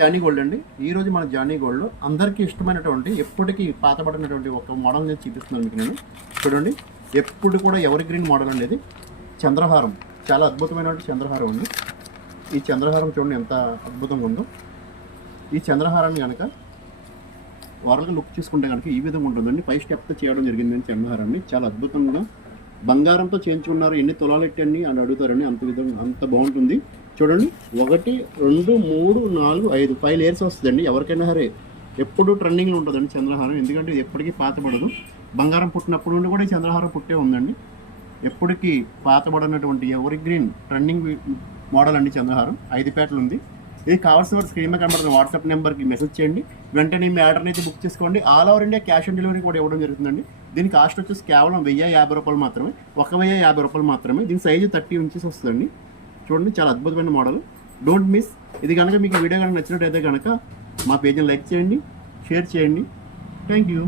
Johnny gold అండి. ఈరోజు మన జానీ గోల్డ్లో అందరికీ ఇష్టమైనటువంటి ఎప్పటికీ పాతబడినటువంటి ఒక మోడల్ నేను చూపిస్తున్నాను మీకు. నేను చూడండి, ఎప్పుడు కూడా ఎవర్ గ్రీన్ మోడల్ అనేది చంద్రహారం. చాలా అద్భుతమైనటువంటి చంద్రహారం అండి. ఈ చంద్రహారం చూడండి ఎంత అద్భుతంగా ఉందో. ఈ చంద్రహారాన్ని కనుక ఓవరాల్గా లుక్ చూసుకుంటే కనుక ఈ విధంగా ఉంటుందండి. 5 స్టెప్తో చేయడం జరిగిందండి చంద్రహారాన్ని. చాలా అద్భుతంగా బంగారంతో చేయించుకున్నారు, ఎన్ని తులాలు ఎట్టండి అని అడుగుతారండి. అంత విధంగా అంత బాగుంటుంది. చూడండి, 1 2 3 4 5 5 లేయర్స్ వస్తుందండి. ఎవరికైనా సరే ఎప్పుడు ట్రెండింగ్లో ఉంటుందండి చంద్రహారం. ఎందుకంటే ఇది ఎప్పటికీ పాతబడదు. బంగారం పుట్టినప్పుడు నుండి కూడా ఈ చంద్రహారం పుట్టే ఉందండి. ఎప్పటికీ పాతబడినటువంటి ఎవర్ గ్రీన్ ట్రెండింగ్ మోడల్ అండి చంద్రహారం. 5 పేటలు ఉంది. ఇది కావాల్సిన వారు స్క్రీన్ మీద కనబడుతున్న వాట్సాప్ నెంబర్కి మెసేజ్ చేయండి. వెంటనే మీ ఆర్డర్ని అయితే బుక్ చేసుకోండి. All over India cash on delivery కూడా ఇవ్వడం జరుగుతుందండి. దీని కాస్ట్ వచ్చేసి కేవలం 1050 రూపాయలు మాత్రమే. 1050 రూపాయలు మాత్రమే. దీని సైజు 30 ఇంచెస్ వస్తుందండి. చూడండి, చాలా అద్భుతమైన మోడల్. Don't miss. ఇది కనుక మీకు వీడియో కనుక నచ్చినట్టయితే కనుక మా పేజ్ని లైక్ చేయండి, షేర్ చేయండి. Thank you.